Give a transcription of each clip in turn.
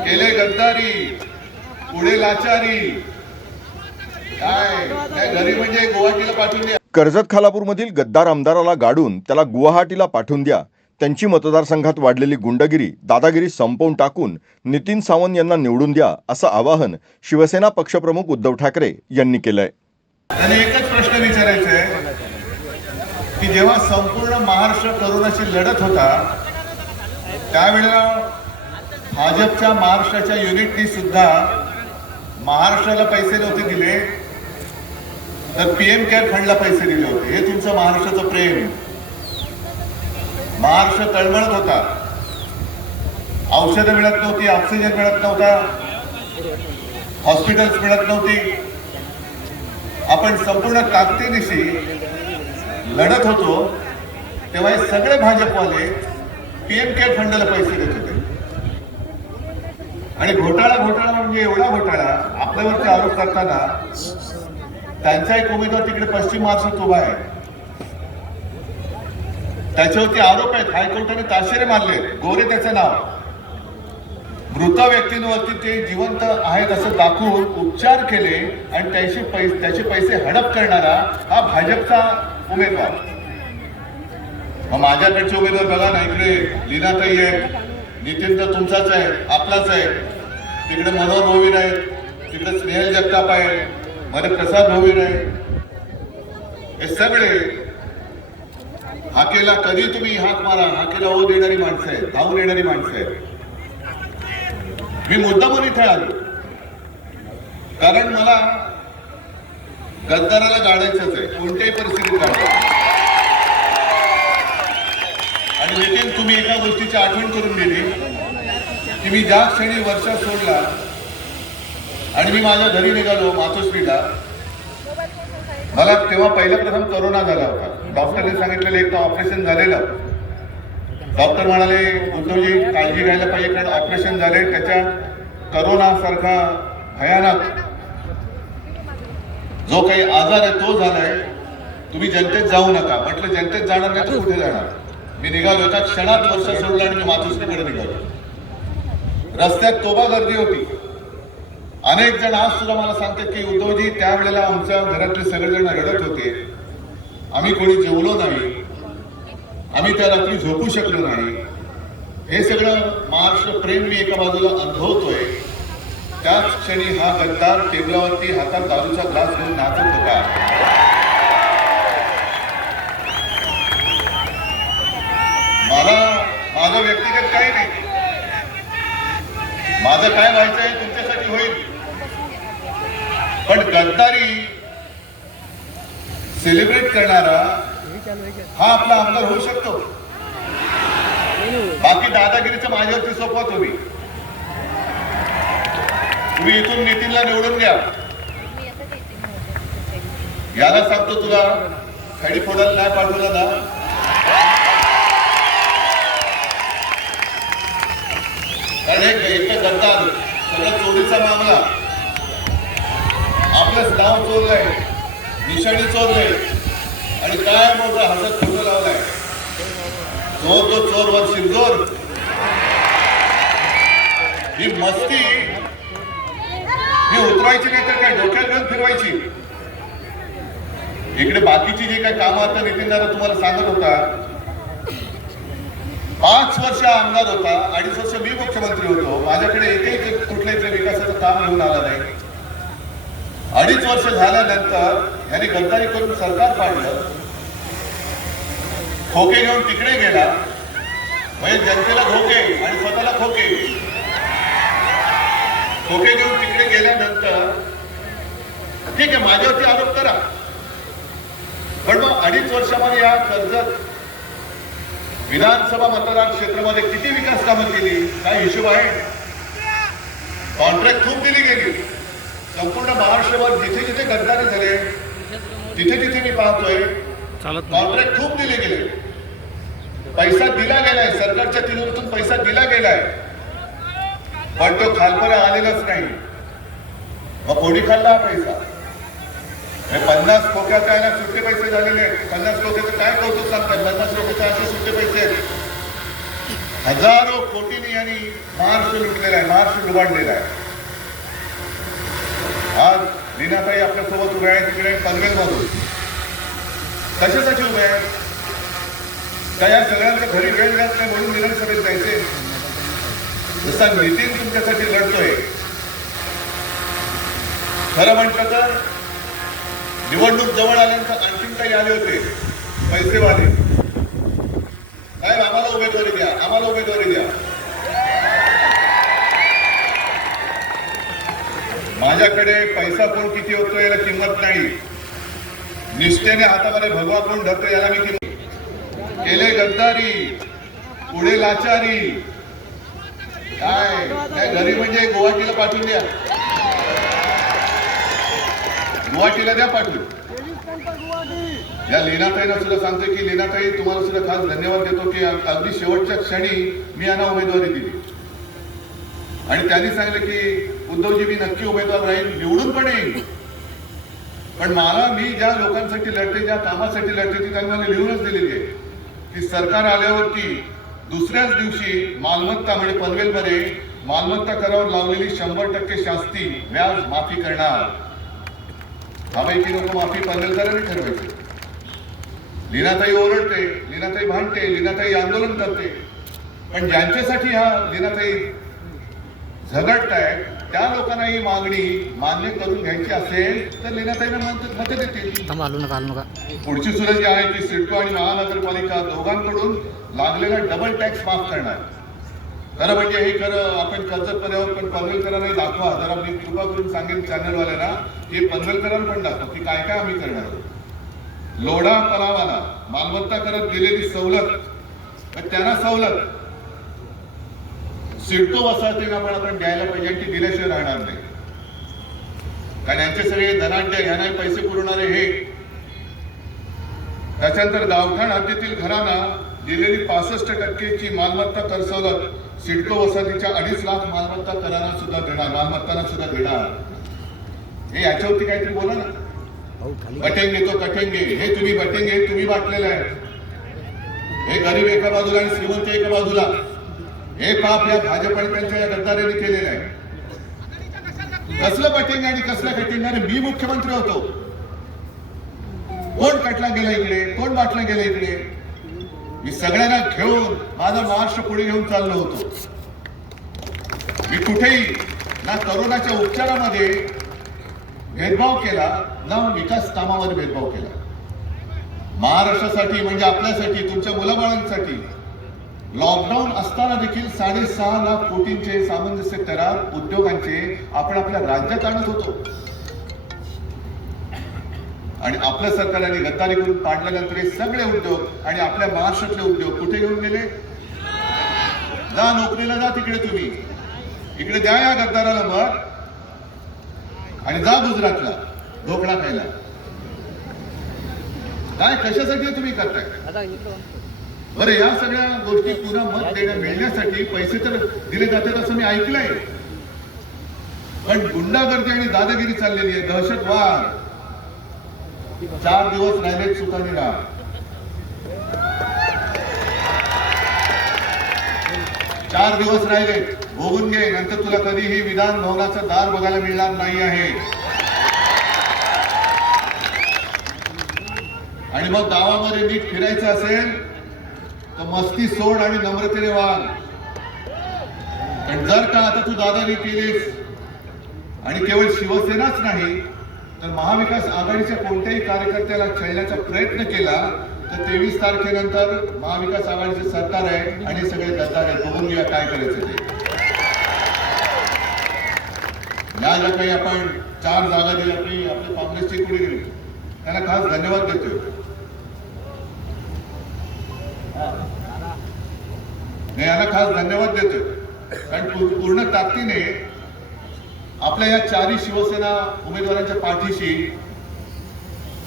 केले गद्दारी, पुढे लाचारी, काय काय घरी म्हणजे गुवाहाटीला पाठवून द्या. कर्जत खालापूरमधील गद्दार आमदाराला गाडून त्याला गुवाहाटीला पाठवून द्या. त्यांची मतदारसंघात वाढलेली गुंडगिरी, दादागिरी संपवून टाकून नितीन सावंत यांना निवडून द्या, असं आवाहन शिवसेना पक्षप्रमुख उद्धव ठाकरे यांनी केलंय. आणि एकच प्रश्न विचारायचा आहे की जेव्हा संपूर्ण महाराष्ट्र कोरोनाशी लढत होता त्यावेळेला भाजपच्या महाराष्ट्राच्या युनिटनी सुद्धा महाराष्ट्राला पैसे नव्हते दिले, तर पीएम केअर फंडला पैसे दिले होते. हे तुमचं महाराष्ट्राचं प्रेम. महाराष्ट्र तळमळत होता, औषधं मिळत नव्हती, ऑक्सिजन मिळत नव्हता, हॉस्पिटल्स मिळत नव्हती. आपण संपूर्ण ताकदीनिशी लढत होतो तेव्हा हे सगळे भाजपवाले पीएम केअर फंडाला पैसे देत होते. आणि घोटाळा म्हणजे एवढा घोटाळा आपल्यावरती आरोप करताना त्यांचा एक उमेदवार तिकडे पश्चिम महाराष्ट्रात उभा आहे, त्याच्यावरती आरोप आहेत. हायकोर्टाने ताशेरे मारले, गोरे त्याचं नाव. मृत व्यक्तींवरती ते जिवंत आहेत असं दाखवून उपचार केले आणि त्याचे पैसे हडप करणारा हा भाजपचा उमेदवार. मग माझ्याकडचे उमेदवार बघा ना, इकडे लीनाताई आहे, नितीन तर तुमचाच आहे, आपलाच आहे. तिकडे मनोहर भोवीर आहे, तिकडे स्नेहल जगताप आहे, मध्ये प्रसाद भोवीर आहे. हे सगळे हाकेला कधी तुम्ही हाक मारा, हाकेला हो देणारी माणसं आहेत, धावून येणारी माणसं आहेत. मी मुद्दामून इथे आलो कारण मला गद्दाराला गाडायचंच आहे, कोणत्याही परिस्थितीत गाडायचं. आणि नितीन, तुम्ही एका गोष्टीची आठवण करून दिली की मी ज्या क्षणी वर्षा सोडला आणि मी माझ्या घरी निघालो मातोश्रीला, मला तेव्हा पहिल्या प्रथम कोरोना झाला होता. डॉक्टरने सांगितलेलं एक तर ऑपरेशन झालेलं. डॉक्टर म्हणाले उद्धवजी काळजी घ्यायला पाहिजे कारण ऑपरेशन झाले, त्याच्यात करोना सारखा भयानक जो काही आजार आहे तो झालाय, तुम्ही जनतेत जाऊ नका. म्हटलं जनतेत जाणार नाही तर कुठे जाणार. मी निघालो, एका क्षणात वर्षा सोडला आणि मी मातोश्रीकडे निघालो. रस्त्यात तोबा गर्दी होती. अनेक जण आज सुद्धा मला सांगतात की उद्धवजी त्यावेळेला आमच्या घरातले सगळेजण रडत होते, आम्ही कोणी जेवलो नाही, आम्ही त्या रात्री झोपू शकलो नाही. हे सगळं महाराष्ट्र प्रेम मी एका बाजूला अनुभवतोय. त्याच क्षणी हा गद्दार टेबलावरती हातात दारूचा ग्लास घेऊन नाचत होता. मला माझं व्यक्तिगत काही नाही, माझं काय व्हायचं आहे तुमच्यासाठी होईल, पण गद्दारी सेलिब्रेट करणारा हा आपला आमदार होऊ शकतो. बाकी दादागिरीचं माझ्यावरती सोपवा तुम्ही. तुम्ही इथून नितीनला निवडून द्या. याला सांगतो तुला खडी फोडायला नाही पाठवलं ना, कारण एक गद्दार सगळं चोरीचा मामला, आपलंच नाव चोरलंय, निशाणी चोरलंय आणि काय मोठं हसत फोटो लावलाय. चोर तो चोर वर शिरजोर. ही मस्ती ही उतरायची नाही तर काय डोक्यात घेऊन फिरवायची. इकडे बाकीची जी काही कामं आता नितीन दादा तुम्हाला सांगत होता, 5 वर्ष आमदार होता, 2.5 वर्ष मी मुख्यमंत्री होतो, माझ्याकडे एकही कुठल्याही विकासाचं काम घेऊन आलं नाही. 2.5 वर्ष झाल्यानंतर यांनी गद्दारी करून सरकार पाडलं, खोके घेऊन तिकडे गेला. म्हणजे जनतेला धोके आणि स्वतःला खोके. खोके घेऊन तिकडे गेल्यानंतर ठीक आहे माझ्यावरती आरोप करा, पण मग 2.5 वर्षामध्ये या कर्जत विधानसभा मतदार क्षेत्रामध्ये किती विकास कामं केली, काय हिशोब आहे? कॉन्ट्रॅक्ट खूप दिली गेली. संपूर्ण महाराष्ट्रभर जिथे जिथे गद्दारी झाले तिथे तिथे मी पाहतोय कॉन्ट्रॅक्ट खूप दिले गेले, पैसा दिला गेलाय, सरकारच्या तिजोरीतून पैसा दिला गेलाय, पण तो खालपर्यंत आलेलाच नाही. मग कोणी खाल्ला हा पैसा? 50 खोक्याच्या आहे ना सुट्टे पैसे झालेले. 50 खोक्याचं काय कौतुक सांगतात? 50 खोक्याचे असे सुट्टे पैसे आहेत. हजारो कोटींनी यांनी महाराष्ट्र लुटलेला आहे, महाराष्ट्र लुबाडलेला आहे. आज लीनाताई आपल्यासोबत उभ्या आहेत तिकडे पनवेलमधून. कशासाठी उभे आहेत? का या सगळ्यांच्या घरी वेळ मिळत नाही म्हणून विधानसभेत जायचे? जसा नितीन तुमच्यासाठी लढतोय, खरं म्हटलं तर निवडणूक जवळ आल्यानंतर आणखीन काही आले होते पैसेवाले, साहेब आम्हाला उमेदवारी द्या, आम्हाला उमेदवारी द्या. माझ्याकडे पैसा कोण किती होतो याला किंमत नाही, निष्ठेने हातामध्ये भगवा कोण धरतो याला मी किंमत. केले गद्दारी, पुढे लाचारी. काय घरी म्हणजे गुवाहाटीला पाठवून द्या, गुवाहाटीला द्या पाठवून. या लीनाताईंना सुद्धा सांगते की लीनाताई तुम्हाला सुद्धा खास धन्यवाद देतो की अगदी शेवटच्या क्षणी मी यांना उमेदवारी दिली आणि त्यांनी सांगितलं की उद्धवजी मी नक्की उमेदवार राहील, निवडून पण येईल, पण मी ज्या लोकांसाठी लढते, ज्या कामासाठी लढते ती त्यांनी मला लिहूनच दिलेली आहे की सरकार आल्यावरती दुसऱ्याच दिवशी मालमत्ता म्हणजे पनवेलमध्ये मालमत्ता करावर लावलेली 100% शास्ती व्याज माफी करणार. की नको माफी पनवेलकरांनी ठरवायची. लीनाताई ओरडते, लीनाताई भांडते, लीनाताई आंदोलन करते, पण ज्यांच्यासाठी ह्या लीनाताई झगडतायत त्या लोकांना ही मागणी मान्य करून घ्यायची असेल तर लीनाताईंना मत देतील. पुढची सुद्धा जी आहे की सिडको आणि महानगरपालिका दोघांकडून लागलेला डबल टॅक्स माफ करणार. खरं म्हणजे हे खरं आपण कर्जत पद्यावर पण पनवेलकरांनाही दाखवा. जरा मी कृपा करून सांगेन चॅनलवाल्यांना की पनवेलकरांना पण दाखवा की काय काय आम्ही करणार आहोत. लोढा परावाला मालमत्ता करत दिलेली सवलत, त्यांना सवलत सिडको वसाहतींना पण आपण द्यायला पाहिजे आणि ती दिल्याशिवाय राहणार नाही. कारण यांचे सगळे धनाढ्य ह्यांना पैसे पुरवणारे हे. त्याच्यानंतर गावठाण हद्दीतील घरांना दिलेली 65% मालमत्ता कर सवलत सिडको वसाहतीच्या 2.5 लाख मालमत्ता करांना सुद्धा देणार, मालमत्तांना सुद्धा देणार. हे याच्यावरती काहीतरी बोला ना. बटेंगे तो कटेंगे, हे तुम्ही बटेंगे हे तुम्ही वाटलेलं आहे. हे गरीब एका बाजूला आणि श्रीमंत एका बाजूला. हे पाप या भाजप आणि त्यांच्या या गद्दारीने केलेलं आहे. कसलं बटेंगे आणि कसलं कटेंगे? अरे मी मुख्यमंत्री होतो, कोण कटला गेला इकडे, कोण बाटला गेला इकडे? मी सगळ्यांना घेऊन माझा महाराष्ट्र पुढे घेऊन चाललो होतो. मी कुठेही ना करोनाच्या उपचारामध्ये भेदभाव केला ना विकास कामामध्ये भेदभाव केला. महाराष्ट्रासाठी म्हणजे आपल्यासाठी, तुमच्या मुलाबाळांसाठी लॉकडाऊन असताना देखील 6.5 लाख कोटींचे सामंजस्य करार उद्योगांचे आपण आपल्या राज्यात आणत होतो. आणि आपल्या सरकारने गद्दारी करून पाडल्यानंतर हे सगळे उद्योग आणि आपल्या महाराष्ट्रातले उद्योग कुठे घेऊन गेले? जा नोकरीला, जा तिकडे, तुम्ही इकडे द्या या गद्दाराला मत आणि जा गुजरातला ढोकळा खायला. काय कशासाठी तुम्ही करताय? बरं, या सगळ्या गोष्टी पुन्हा मत मिळण्यासाठी पैसे तर दिले जातात असं मी ऐकलंय, पण गुंडागर्दी आणि दादागिरी चाललेली आहे, दहशतवाद. 4 दिवस राहिलेत सुखानीला. चार दिवस राहिले, भोगून घे, नंतर तुला कधीही विधान भवनाचं दार बघायला मिळणार नाही आहे. आणि मग गावामध्ये नीट फिरायचं असेल तर मस्ती सोड आणि नम्रतेने वाग. पण जर का आता तू दादागिरी केलीस आणि केवळ शिवसेनाच नाही तर महाविकास आघाडीच्या कोणत्याही कार्यकर्त्याला छळण्याचा प्रयत्न केला तर 23 तारखेनंतर महाविकास आघाडीचे सरकार आहे आणि सगळे गद्दार आहेत. बघून घ्या काय करायचं ते. या ज्या काही आपण 4 जागा दिल्या की आपल्या काँग्रेसचे पुढे गेले त्यांना खास धन्यवाद देतोय. यांना खास धन्यवाद देतोय कारण पूर्ण ताकदीने आपल्या या 4ही शिवसेना उमेदवारांच्या पाठीशी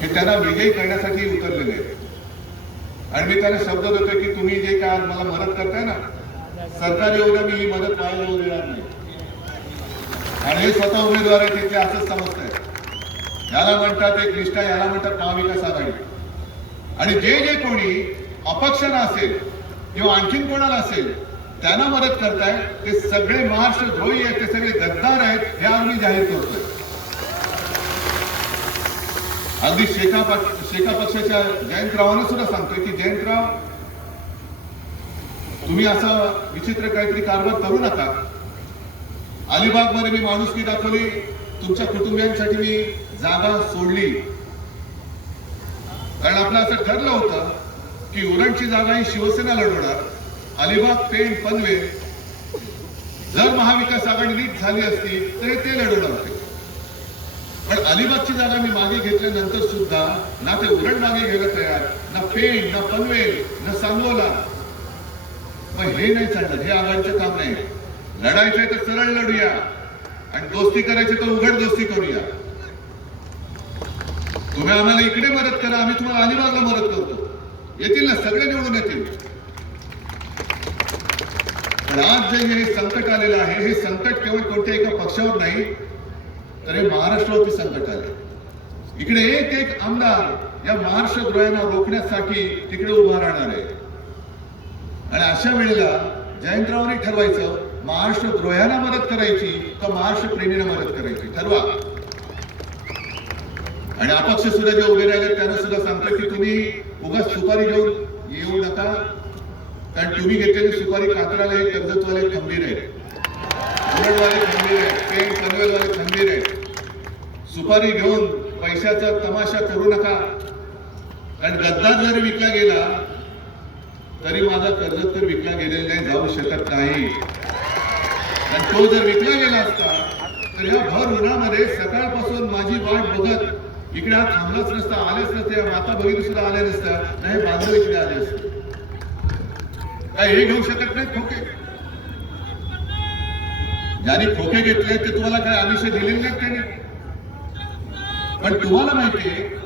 हे त्यांना विजयी करण्यासाठी उतरलेले आहेत. आणि मी त्यांना शब्द देतोय की तुम्ही जे काय मला मदत करताय ना, सरकारी योजना मी ही मदत व्हायला होऊ देणार नाही. आणि हे स्वतः उमेदवार आहेत तिथे असंच समजतंय. याला म्हणतात एक निष्ठा, याला म्हणतात महाविकास आघाडी. आणि जे कोणी अपक्षांना असेल किंवा आणखीन कोणाला असेल त्यांना मदत करताय ते सगळे महाराष्ट्र द्रोही आहेत, ते सगळे गद्दार आहेत हे आम्ही जाहीर करतोय. अगदी शेका पक्षाच्या जयंतरावांना सुद्धा सांगतोय की जयंतराव, तुम्ही असं विचित्र काहीतरी कारभार करू नका. अलिबाग मध्ये मी माणुसकी दाखवली, तुमच्या कुटुंबियांसाठी मी जागा सोडली, कारण आपलं असं ठरलं होतं की उरणची जागा ही शिवसेना लढवणार. अलिबाग, पेण, पनवेल जर महाविकास आघाडी नीट झाली असती तर ते लढवणार होते. पण अलिबागची जागा मी मागे घेतल्यानंतर सुद्धा ना ते उरण मागे घ्यायला तयार, ना पेण, ना पनवेल, ना सांगोला. मग हे नाही चाललं, हे आघाडीचं काम नाही. लढायचंय तर सरळ लढूया आणि दोस्ती करायची तर उघड दोस्ती करूया. तुम्ही आम्हाला इकडे मदत करा, आम्ही तुम्हाला अलिबागला मदत करतो. येतील ना, सगळे निवडून येतील. पण आज जे हे संकट आलेलं आहे, हे संकट केवळ कोणत्या एका पक्षावर नाही तर हे महाराष्ट्रावरती संकट आले. इकडे एक एक आमदार या महाराष्ट्र द्रोहांना रोखण्यासाठी तिकडे उभा राहणार आहे. आणि अशा वेळेला जयंतरावांनी ठरवायचं, महाराष्ट्र द्रोहांना मदत करायची का महाराष्ट्र प्रेमींना मदत करायची, ठरवा. आणि अपक्ष सुद्धा जे उभे राहिले त्यांना सुद्धा सांगतो की तुम्ही उगाच सुपारी घेऊन येऊ नका, कारण तुम्ही घेतलेली सुपारी कात्राला हे कर्जतवाले खंबीर आहे, उरणवाले खंबीर आहे, पेण पनवेलवाले खंबीर आहे. सुपारी घेऊन पैशाचा तमाशा करू नका, कारण गद्दार जरी विकला गेला तरी माझा कर्जत तर विकला गेलेला नाही, जाऊ शकत नाही. आणि तो जर विकला गेला असता तर या भर उन्हामध्ये सकाळपासून माझी वाट बघत इकडे हा थांबलाच नसता, आलेच नसते, माता भगिनी सुद्धा आल्या नसत्या, नाही बांधव इकडे आले असते. काय हे घेऊ शकत नाही खोके? ज्यांनी खोके घेतले ते तुम्हाला काय आमिष दिलेले नाहीत त्यांनी. पण तुम्हाला माहितीये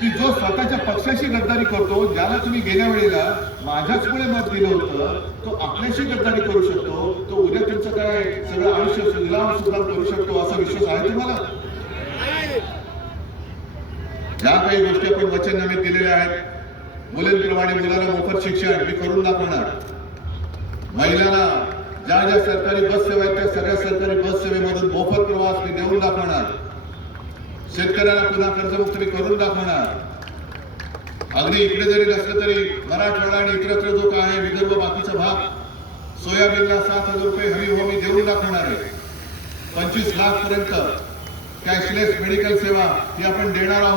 की जो स्वतःच्या पक्षाशी गद्दारी करतो, ज्याला तुम्ही गेल्या वेळेला माझ्याचमुळे मत दिलं होतं, तो आपल्याशी गद्दारी करू शकतो, तो उद्या तुमचं काय सगळं आयुष्य सुद्धा करू शकतो, असा विश्वास आहे तुम्हाला? ज्या काही गोष्टी आपण वचननामे दिलेल्या आहेत, मुलींप्रमाणे मुलाला मोफत शिक्षण मी करून दाखवणार, महिलांना ज्या ज्या सरकारी बस सेवा आहेत त्या सगळ्या सरकारी बस सेवेमधून मोफत प्रवास मी देऊन दाखवणार, शेतकऱ्याला पुन्हा कर्जमुक्त मी करून दाखवणार. अगदी इकडे जरी नसलं तरी मराठवाडा आणि इतरत्र जो काय आहे विदर्भ बाकीचा भाग, सोयाबीनला 7,000 रुपये हमी हो मी देऊन दाखवणार आहे. 25 लाख पर्यंत कॅशलेस मेडिकल सेवा ही आपण देणार आहोत.